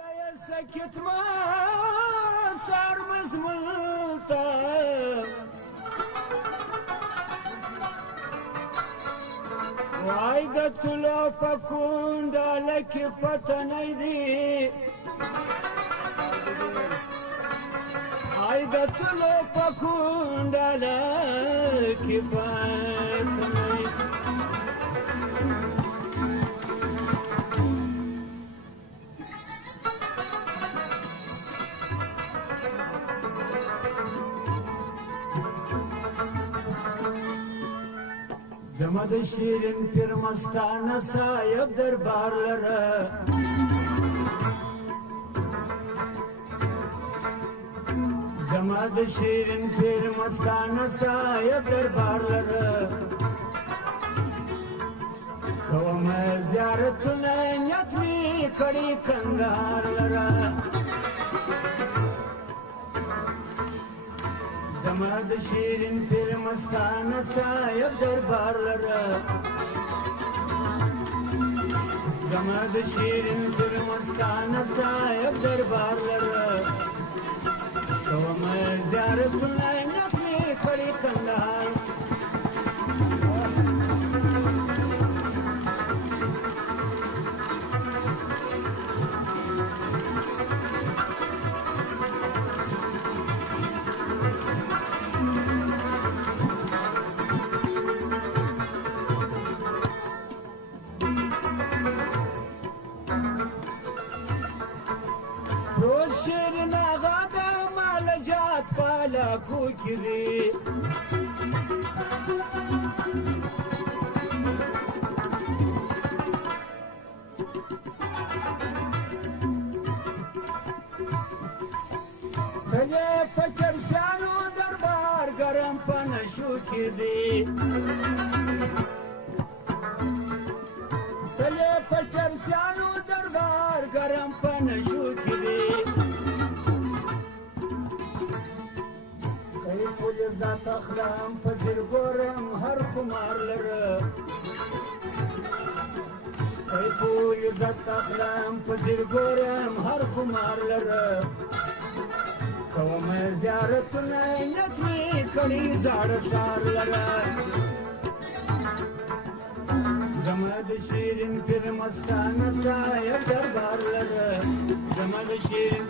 لا سكت ما صار مزملته وعيدت لو فكون دالك فتنيدي عيدت لو فكون دالك فتنيدي زما د شیرین پیر مستانه صاحب دربار لره زما د شیرین پیر مستانه صاحب دربار لره کوم زیارتونه نیت می کړي کندهار لره زما د شیرین پیر مستانه صاحب دربار لره زما د شیرین پیر مستانه صاحب دربار لره کوم زیارتونه نیت می کړي کندهار شیرین آغا د مالجات پالاکو کې دی تلې په چرسیانو دربار ګرم په نشو کې دی تلې په چرسیانو دربار ګرم په نشو کې دی ذات اخلام پذیر گورم هر خمار لره ای پول ذات اخلام پذیر گورم هر خمار لره کوم زیارتونه نیت می کړي زاړه ښار لره زما د شیرین پیر مستانه صاحب دربار لره زما د شیرین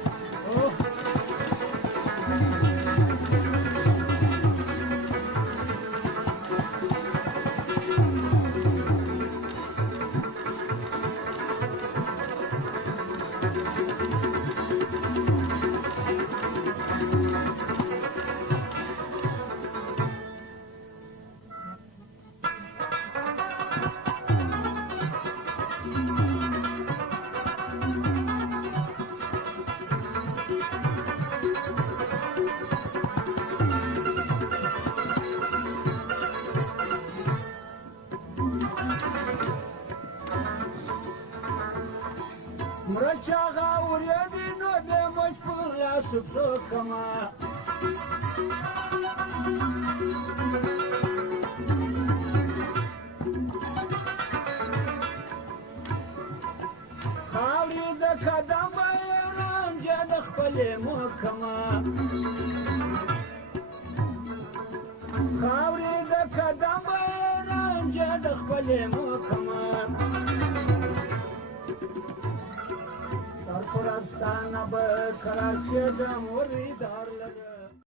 مرچا غاورې دي نو بیا مجبور لاسو پښو کما خاورې د قدم بیرم جه د خپلې محکمه خاورې د قدم بیرم جه د خپلې محکمه سرپرستانه به کراچۍ د موریدار لره